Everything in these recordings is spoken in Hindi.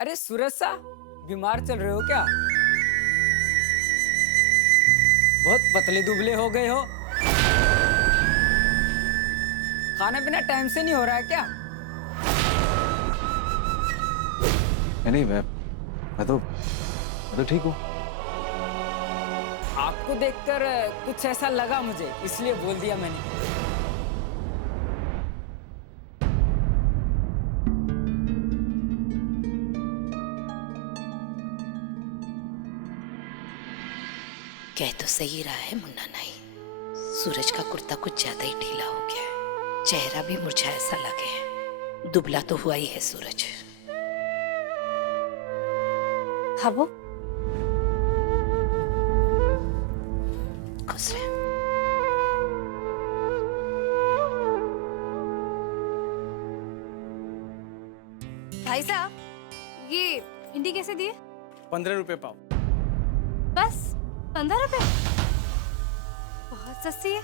अरे सूरज सा, बीमार चल रहे हो क्या? बहुत पतले दुबले हो गए हो। खाना पीना टाइम से नहीं हो रहा है क्या? नहीं, मैं तो ठीक हूँ। आपको देखकर कुछ ऐसा लगा मुझे, इसलिए बोल दिया मैंने। कह तो सही रहा है मुन्ना नाई। सूरज का कुर्ता कुछ ज्यादा ही ढीला हो गया है, चेहरा भी मुरझाया सा लगे है। दुबला तो हुआ ही है सूरज। हाँ वो खुश रहे। भाई साहब, ये भिंडी कैसे दिए? 15 रुपए पाव। बस 15 रुपए? बहुत सस्ती है।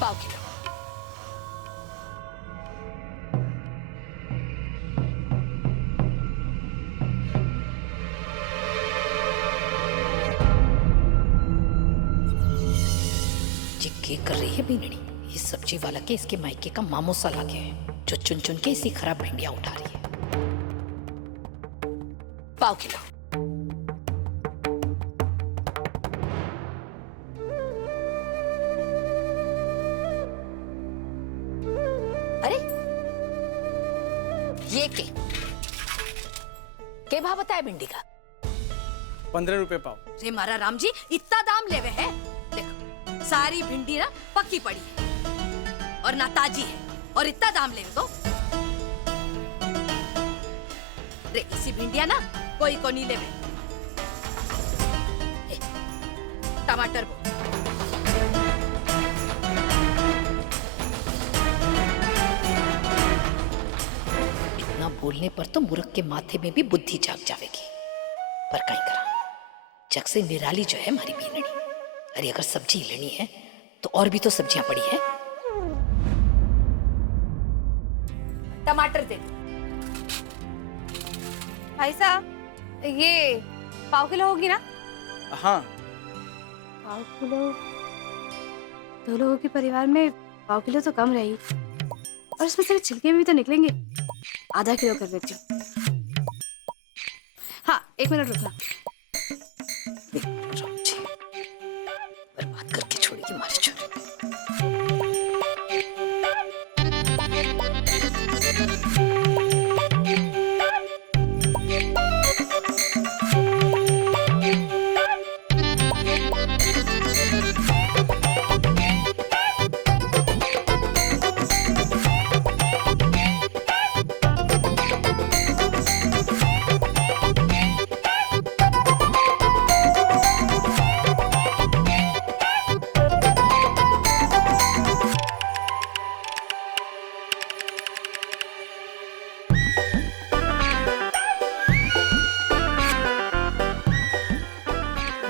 पाव किलो। ये कर रही है बीनड़ी। ये सब्जी वाला के इसके मायके का मामू सा लागे है, जो चुन चुन के इसी खराब भिंडियां उठा रही है। पाव किलो। अरे ये के भाव बताया भिंडी का? 15 रुपए पाव। रे मारा राम जी, इतना दाम लेवे है? देखो सारी भिंडी ना पक्की पड़ी है और ना ताजी है, और इतना दाम लेवे तो? रे इसी भिंडिया ना कोई को नहीं लेवे। ए, टमाटर बो। इतना बोलने पर तो मूर्ख के माथे में भी बुद्धि जाग जाएगी, पर कहीं करा जग से निराली जो है हमारी बीनड़ी। अरे अगर सब्जी लेनी है तो और भी तो सब्जियां पड़ी है। टमाटर दे। भाई साहब, ये पाव किलो होगी ना? हाँ। पाव किलो? 2 लोगों के परिवार में पाव किलो तो कम रही, और उसमें से छिलके भी तो निकलेंगे। आधा किलो कर देती हूँ। हाँ, 1 मिनट रुकना। बर्बाद करके छोड़ेगी मारे छोरे।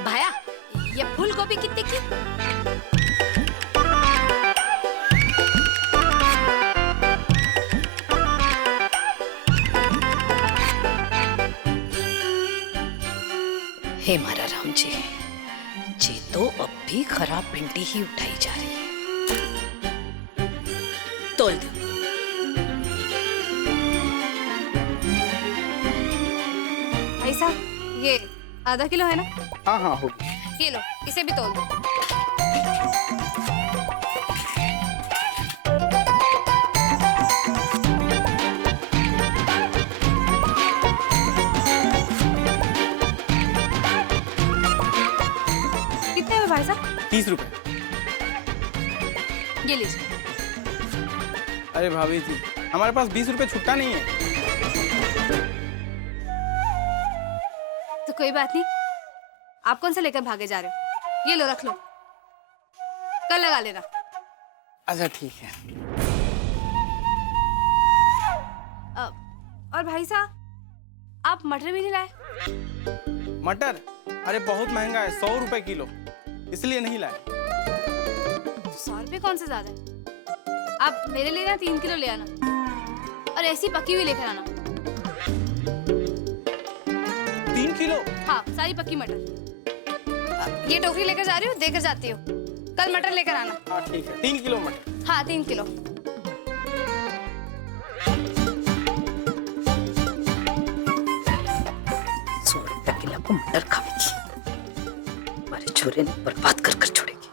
भाया, ये फूल गोभी कितने की? हे मारा राम जी, जी तो अब भी खराब भिंडी ही उठाई जा रही है। तोल दो। भाई साहब, ये आधा किलो है ना? हाँ हाँ होगी। ये लो, इसे भी तोल दो। कितने में भाई साहब? 30 रुपए। ये लीजिए। अरे भाभी जी, हमारे पास 20 रुपए छुट्टा नहीं है। तो कोई बात नहीं, आप कौन सा लेकर भागे जा रहे हो? ये लो, रख लो, कल लगा लेना। अच्छा ठीक है। और भाई साहब, आप मटर भी नहीं लाए? मटर? अरे बहुत महंगा है, 100 रुपए किलो, इसलिए नहीं लाए। 100 रुपये कौन से ज्यादा है? आप मेरे लिए ना 3 किलो ले आना। और ऐसी पकी हुई लेकर आना। 3 किलो। हाँ, सारी पक्की मटर। ये टोकरी लेकर जा रही हूँ, देकर जाती हूँ। कल मटर लेकर आना। हाँ ठीक है, 3 किलो मटर। हाँ 3 किलो। 100 रुपया किलो को मटर खाएगी। हमारे छोरे ने बर्बाद कर कर छोड़ेगी।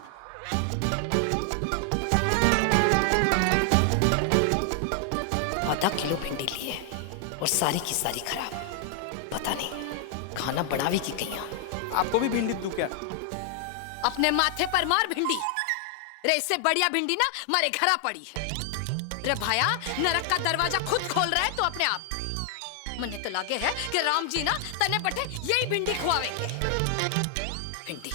आधा किलो भिंडी ली है और सारी की सारी खराब। पता नहीं खाना बनावे की कहीं। आपको भी भिंडी दूं क्या? अपने माथे पर मार भिंडी। रे इससे बढ़िया भिंडी ना मारे घरा पड़ी है। रे भाया, नरक का दरवाजा खुद खोल रहा है तो अपने आप। मने तो लागे है कि राम जी ना तने बटे यही भिंडी खुआवेंगे। भिंडी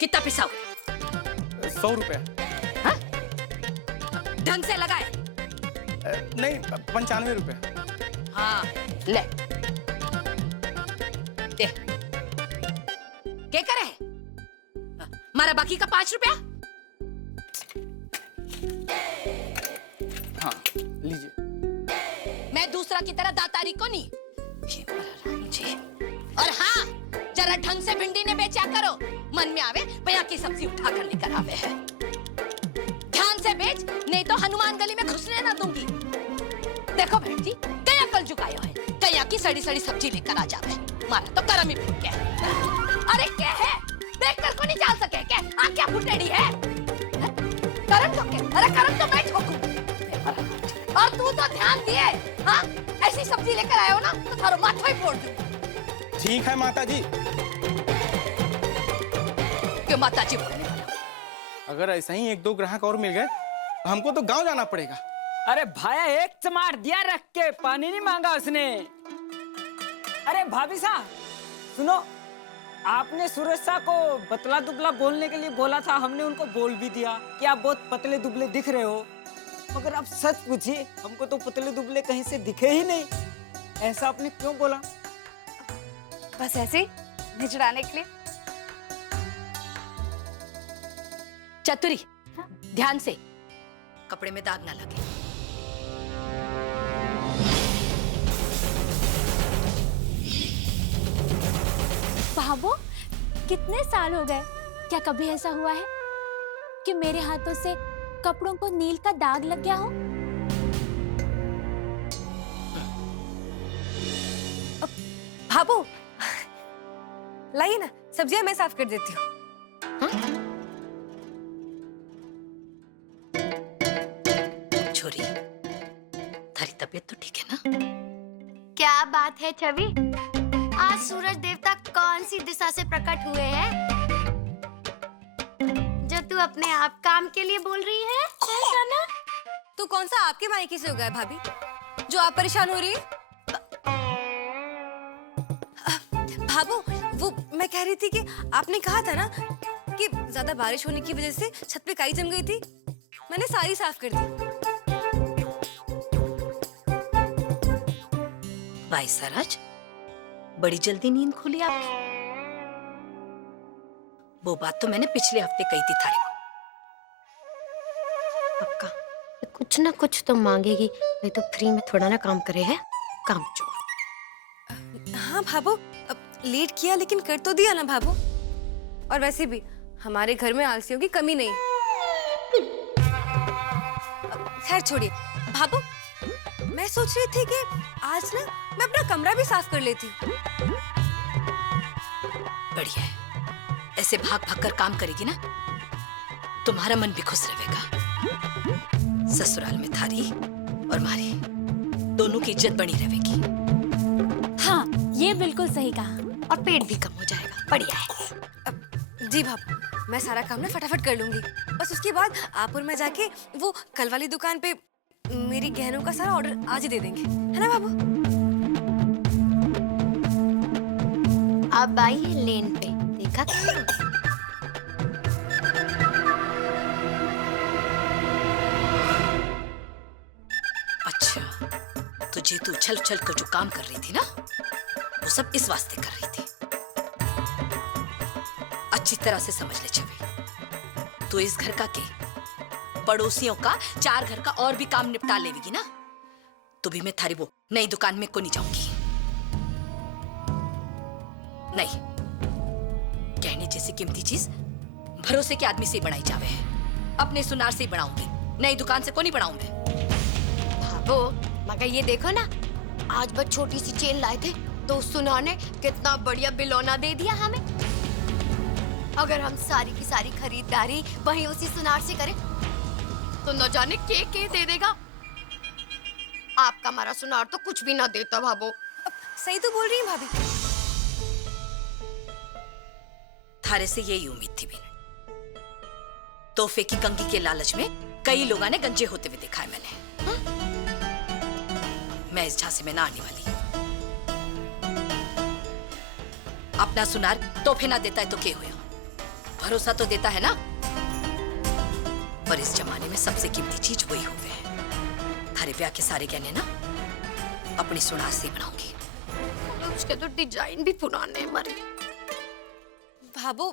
कितना पिसाओगे? 100 रुपया। हाँ? ढंग से लगाए। नहीं, 95 रुपया। हाँ ले दे। क्या करे? मारा बाकी का 5 रुपया। हाँ लीजिए। मैं दूसरा की तरह दातारी को नहीं। जी। और हाँ, जरा ढंग से भिंडी ने बेचा करो। मन में आवे भैया की सब्जी उठा कर लेकर आवे है। ध्यान से बेच, नहीं तो हनुमान गली में घुसने ना दूंगी। देखो बहन जी, कया कल झुकायो है। कया की सड़ी सड़ी सब्जी लेकर आ जावे। मारा तो करम ही फूट गया। अरे क्या है? देख कर को नहीं चाल सके क्या? क्या फुटेड़ी है? करम तो क्या? अरे करम तो मैं ठोकूं। और तू तो ध्यान दिए। हाँ, ऐसी सब्जी लेकर आए हो ना तो थारो माथा ही फोड़ दूं। ठीक है माता जी। क्यों माता जी बोलने वाला? अगर ऐसा ही 1-2 ग्राहक और मिल गए तो हमको तो गांव जाना पड़ेगा। अरे भाया, एक चमार दिया रख के, पानी नहीं मांगा उसने। अरे भाभी साहब सुनो, आपने सूरज शाह को पतला दुबला बोलने के लिए बोला था। हमने उनको बोल भी दिया कि आप बहुत पतले दुबले दिख रहे हो। मगर आप सच पूछिए, हमको तो पतले दुबले कहीं से दिखे ही नहीं। ऐसा आपने क्यों बोला? बस ऐसे ही निचड़ाने के लिए। चतुरी, ध्यान से, कपड़े में दाग ना लगे। भाभो, कितने साल हो गए, क्या कभी ऐसा हुआ है कि मेरे हाथों से कपड़ों को नील का दाग लग गया हो? भाभो, लाइए ना, सब्जियां मैं साफ कर देती हूँ। छोरी, थारी तबीयत तो ठीक है ना? क्या बात है छवि, आज सूरज देवता कौन सी दिशा से प्रकट हुए हैं जो तू अपने आप काम के लिए बोल रही है? ना? तो कौन सा आपके मायके से हो गया भाभी जो आप परेशान हो रही है? भाभो, वो मैं कह रही थी कि आपने कहा था ना कि ज्यादा बारिश होने की वजह से छत पे काई जम गई थी। मैंने सारी साफ कर दी। भाई सराज, बड़ी जल्दी नींद खुली आपकी। वो बात तो मैंने पिछले हफ्ते कही थी थारे को। पक्का कुछ ना कुछ तो मांगेगी, नहीं तो फ्री में थोड़ा ना काम करे है। काम जो हाँ भाभो, अब लेट किया लेकिन कर तो दिया ना भाभो। और वैसे भी हमारे घर में आलसियों की कमी नहीं। खैर छोड़िए भाभो, मैं सोच रही थी कि आज ना मैं अपना कमरा भी साफ कर लेती हूँ। बढ़िया है, ऐसे भाग भाग कर काम करेगी ना, तुम्हारा मन भी खुश रहेगा। ससुराल में थारी और मारी दोनों की इज्जत बनी रहेगी। हाँ, ये बिल्कुल सही कहा। और पेट भी कम हो जाएगा। बढ़िया है। जी भाभो, मैं सारा काम ना फटाफट कर लूंगी। बस उसके बाद आप और मैं जाके वो कल वाली दुकान पे मेरी गहनों का सारा ऑर्डर आज ही दे देंगे, है ना बाबू? अब आई है लेन पे, देखा? अच्छा, तो जे तू उछल उछल कर जो काम कर रही थी ना, वो सब इस वास्ते कर रही थी। अच्छी तरह से समझ ले छवि, तू इस घर का के पड़ोसियों का 4 घर का और भी काम निपटा लेगी ना, तो भी मैं थारी वो नई दुकान में को नहीं जाऊंगी। नहीं, गहने जैसी कीमती चीज भरोसे के आदमी से ही बनाई जावे है। अपने सुनार से ही बनाऊंगी, नई दुकान से को नहीं बनाऊं मैं। भाभो मगर ये देखो ना, आज बस छोटी सी चेन लाए थे तो उस सुनार ने कितना बढ़िया बिलौना दे दिया हमें। अगर हम सारी की सारी खरीदारी वहीं उसी सुनार से करें तो न जाने के दे देगा। आपका हमारा सुनार तो कुछ भी ना देता भाभो। सही तो बोल रही है भाभी। थारे से यही उम्मीद थी भी। तोहफे की कंगी के लालच में कई लोगों ने गंजे होते हुए देखा है मैंने। हा? मैं इस झांसे में ना आने वाली। अपना सुनार तोहफे ना देता है तो क्या हुआ? भरोसा तो देता है ना। और इस जमाने में सबसे कीमती चीज वही हुए है। थारे ब्याह के सारे गहने ना अपनी सुनार से ही बनाऊंगी। उसके तो डिजाइन भी पुराने मरे। भाभो,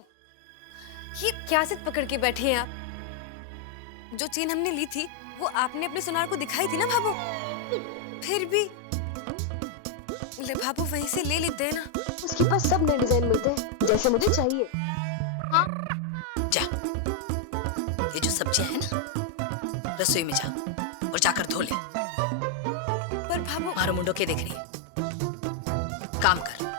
ये क्या सिर्फ पकड़ के बैठे हैं आप? जो चेन हमने ली थी वो आपने अपने सुनार को दिखाई थी ना भाभो। फिर भी ले भाभो, वहीं से ले लेते हैं ना। उसके पास सब नए डिजाइन मिलते हैं जैसे मुझे चाहिए। जा, ये जो सब्जियां है ना, रसोई में जा और जाकर धो ले। पर भाभो, मारो मुंडो के देख रही है, काम कर।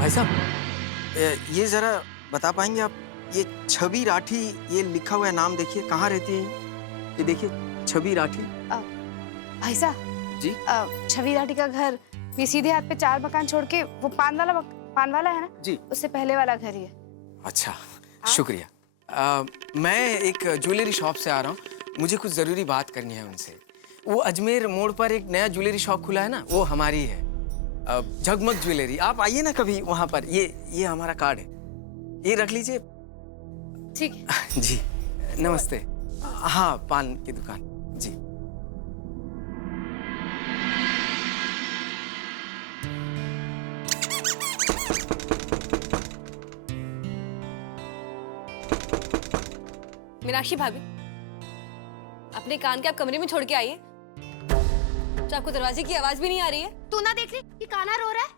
भाई साहब, ये जरा बता पाएंगे आप, ये छवि राठी ये लिखा हुआ नाम देखिए, कहाँ रहती है? ये देखिए छवि राठी। भाई साहब जी? छवि राठी का घर ये सीधे हाथ पे 4 मकान छोड़ के वो पान वाला है ना जी, उससे पहले वाला घर ही है। अच्छा शुक्रिया। मैं एक ज्वेलरी शॉप से आ रहा हूँ, मुझे कुछ जरूरी बात करनी है उनसे। वो अजमेर मोड़ पर एक नया ज्वेलरी शॉप खुला है ना, वो हमारी है, झगमग ज्वेलरी। आप आइए ना कभी वहां पर। ये हमारा कार्ड है, ये रख लीजिए। ठीक है जी नमस्ते। हाँ, पान की दुकान जी। मीनाक्षी भाभी, अपने कान के आप कमरे में छोड़ के आइए। तो आपको दरवाजे की आवाज भी नहीं आ रही है? तू ना देख रही कि कान्हा रो रहा है?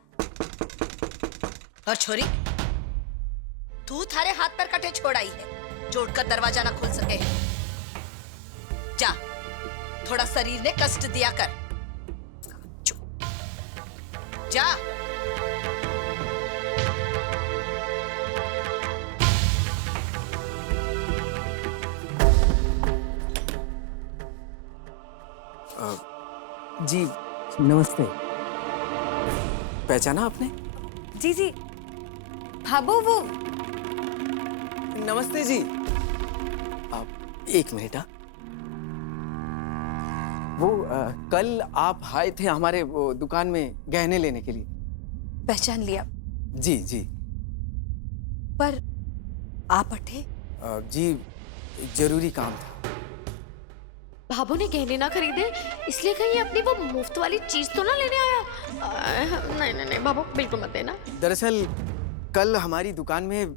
और छोरी, तू थारे हाथ पर कटे छोड़ आई है, जोड़कर दरवाजा ना खोल सके। जा, थोड़ा शरीर ने कष्ट दिया कर। जा। जी नमस्ते। पहचाना आपने? जी जी भाभो, वो नमस्ते जी। आप एक मिनट। वो कल आप आए थे हमारे वो दुकान में गहने लेने के लिए। पहचान लिया? जी जी। पर आप अठे? जी जरूरी काम था। भाभो ने गहने ना खरीदे इसलिए कहीं अपनी वो मुफ्त वाली चीज तो ना लेने आया? नहीं नहीं नहीं भाभो, बिल्कुल मत देना। दरअसल कल हमारी दुकान में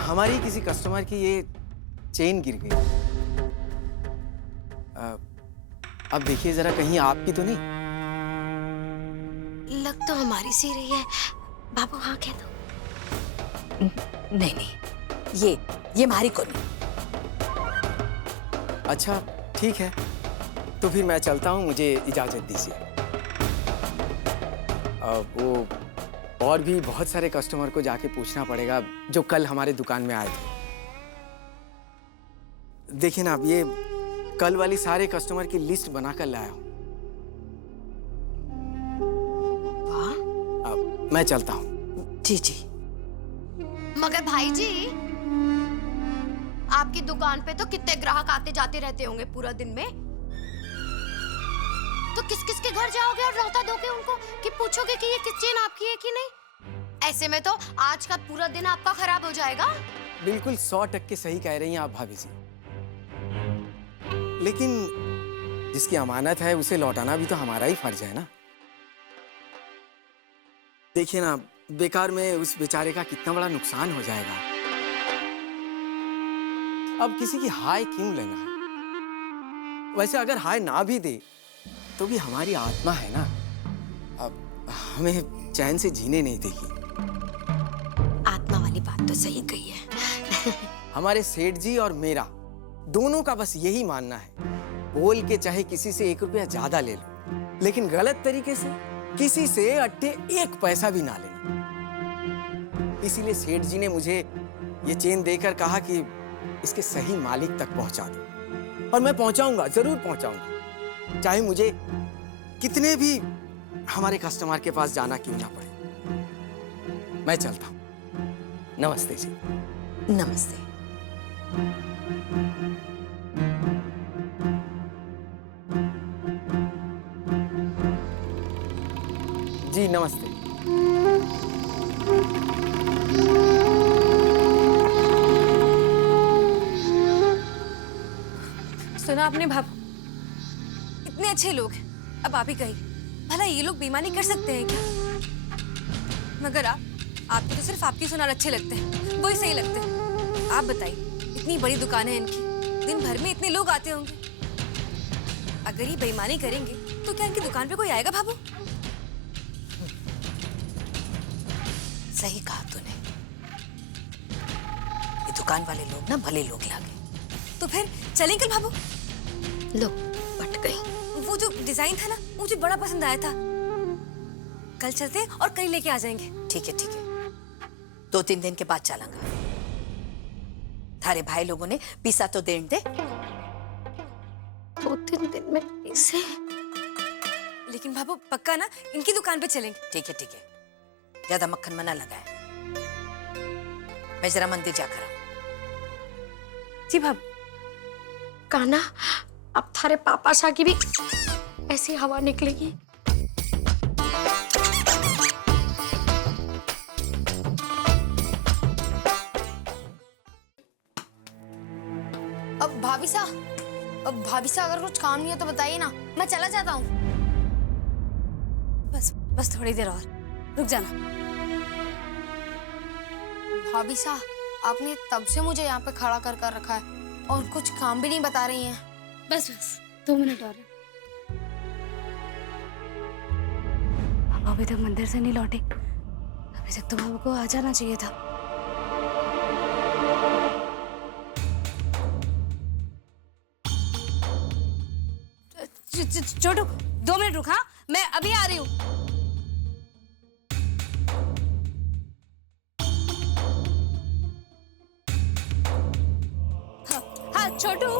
हमारी किसी कस्टमर की ये चेन गिर गई। अब देखिए जरा, कहीं आपकी तो नहीं? लग तो हमारी सी रही है। भाभो हाँ कह दो। नहीं नहीं, ये मारी को नहीं। अच्छा ठीक है, तो फिर मैं चलता हूँ, मुझे इजाजत दीजिए। वो और भी बहुत सारे कस्टमर को जाके पूछना पड़ेगा जो कल हमारे दुकान में आए थे। देखिए ना, अब ये कल वाली सारे कस्टमर की लिस्ट बनाकर लाया हूँ। अब मैं चलता हूँ। जी जी। मगर भाई जी, आपकी दुकान पे तो कितने ग्राहक आते जाते रहते होंगे पूरा दिन में। तो किस किस के घर जाओगे और न्योता दोगे उनको कि पूछोगे कि ये किस चेन आपकी है कि नहीं? ऐसे में तो आज का पूरा दिन आपका खराब हो जाएगा। बिल्कुल 100% सही कह रही हैं आप भाभी जी। लेकिन जिसकी अमानत है उसे लौटाना भी तो हमारा ही फर्ज है ना। देखिए ना, बेकार में उस बेचारे का कितना बड़ा नुकसान हो जाएगा। अब किसी की हाय क्यों लेना? वैसे अगर हाय ना भी दे तो भी हमारी आत्मा है ना, अब हमें चैन से जीने नहीं देगी। आत्मा वाली बात तो सही कही है। हमारे सेठ जी और मेरा दोनों का बस यही मानना है, बोल के चाहे किसी से 1 रुपया ज्यादा ले लो, लेकिन गलत तरीके से किसी से अट्टे 1 पैसा भी ना लेना। इसीलिए सेठ जी ने मुझे ये चेन देकर कहा कि इसके सही मालिक तक पहुंचा दो, और मैं पहुंचाऊंगा, जरूर पहुंचाऊंगा, चाहे मुझे कितने भी हमारे कस्टमर के पास जाना क्यों ना पड़े। मैं चलता हूं। नमस्ते जी। नमस्ते। जी नमस्ते। सुना आपने भाभी? इतने अच्छे लोग हैं, अब आप ही कहिए, भला ये लोग बेईमानी कर सकते हैं क्या? मगर आपको तो सिर्फ आपकी सुनार अच्छे लगते हैं, वही सही लगते हैं। आप बताइए, इतनी बड़ी दुकान है इनकी, दिन भर में इतने लोग आते होंगे। अगर ये बेईमानी करेंगे तो क्या इनकी दुकान पे कोई आएगा भाभू? सही कहा तूने। ये दुकान वाले लोग ना भले लोग लागे। तो फिर चलें कल भाभू? लो पट गई। वो जो डिजाइन था ना, मुझे बड़ा पसंद आया था। कल चलते हैं और कल लेके आ जाएंगे। ठीक है ठीक है, 2-3 दिन के बाद चलेंगे। थारे भाई लोगों ने पीसा तो देन दे। 2-3 दिन में इसे। लेकिन भाभू पक्का ना इनकी दुकान पे चलेंगे। ठीक है ठीक है, ज्यादा मक्खन मना लगाए। मैं जरा मंदिर जाकर आऊं। जी भाभू। कान्हा, अब थारे पापा सा की भी ऐसी हवा निकलेगी। अब भाभी सा अगर कुछ काम नहीं है तो बताइए ना, मैं चला जाता हूँ। बस थोड़ी देर और रुक जाना। भाभी सा, आपने तब से मुझे यहाँ पे खड़ा कर कर रखा है और कुछ काम भी नहीं बता रही हैं। बस 2 मिनट और। पापा अभी तक मंदिर से नहीं लौटे। अभी तक तो बाबू को आ जाना चाहिए था। छोटू 2 मिनट रुक। हाँ, मैं अभी आ रही हूँ। हाँ छोटू,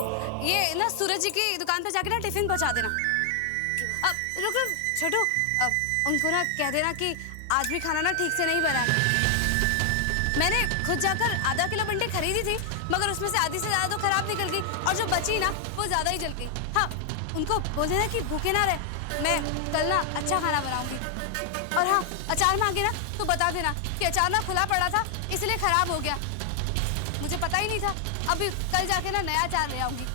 ये ना सूरज जी की दुकान पे जाके ना टिफिन पहुंचा देना। अब रुक छोटू, उनको ना कह देना कि आज भी खाना ना ठीक से नहीं बना है। मैंने खुद जाकर आधा किलो भिंडी खरीदी थी, मगर उसमें से आधी से ज्यादा तो खराब निकल गई और जो बची ना वो ज्यादा ही जल गई। हाँ, उनको बोल देना कि भूखे ना रहे, मैं कल ना अच्छा खाना बनाऊंगी। और हाँ, अचार मांगे ना तो बता देना कि अचार ना खुला पड़ा था इसलिए खराब हो गया, मुझे पता ही नहीं था। अभी कल जाके ना नया अचार ले आऊंगी।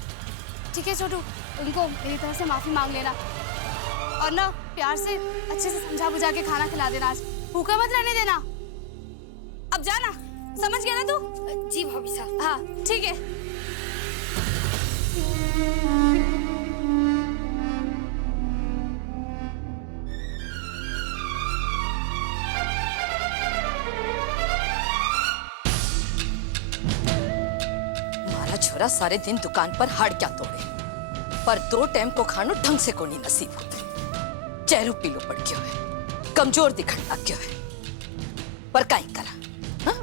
ठीक है छोटू, उनको मेरी तरफ से माफी मांग लेना और ना प्यार से अच्छे से समझा बुझा के खाना खिला देना। आज भूखा मत रहने देना। अब जाना, समझ गया ना तू? जी भाभी साहब। हाँ ठीक है। हमारा छोरा सारे दिन दुकान पर हाड़ क्या तोड़े, पर 2 टाइम को खानो ढंग से को नहीं नसीब होते। चेहरो पीलो पड़ गयो है, कमजोर दिखण लग गयो है, पर काई करा। हाँ?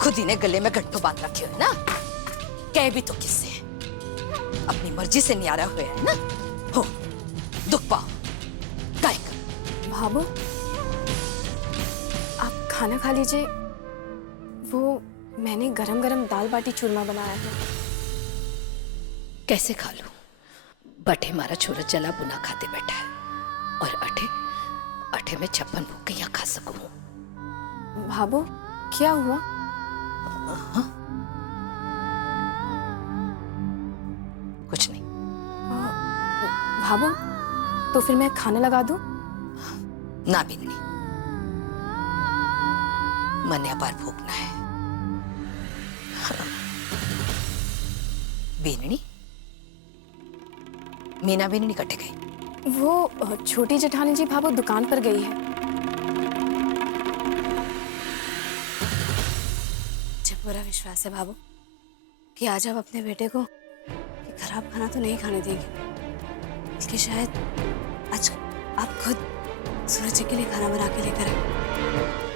खुद ही ने गले में गंठो बांध रखियो है ना। कह भी तो किससे, अपनी मर्जी से नहीं आ रहा हुआ है ना। हो दुख पाओ, काई कर। भाभू, आप खाना खा लीजिए। वो मैंने गरम गरम दाल बाटी चूरमा बनाया है। कैसे खा लूं? बटे हमारा छोरा जला बुना खाते बैठा है। और अठे अठे मैं 56 भूख के यहाँ खा सकूं। भाभो क्या हुआ? हाँ? कुछ नहीं। भाभो तो फिर मैं खाने लगा दूं? ना बिन्नी, मने अपार भूखना है। बेननी, मीना बेननी कटे गई। वो छोटी जेठानी जी भाभो दुकान पर गई है। मुझे पूरा विश्वास है भाभो कि आज आप अपने बेटे को ये खराब खाना तो नहीं खाने देंगे, बल्कि शायद आज आप खुद सूरज जी के लिए खाना बना के लेकर आए।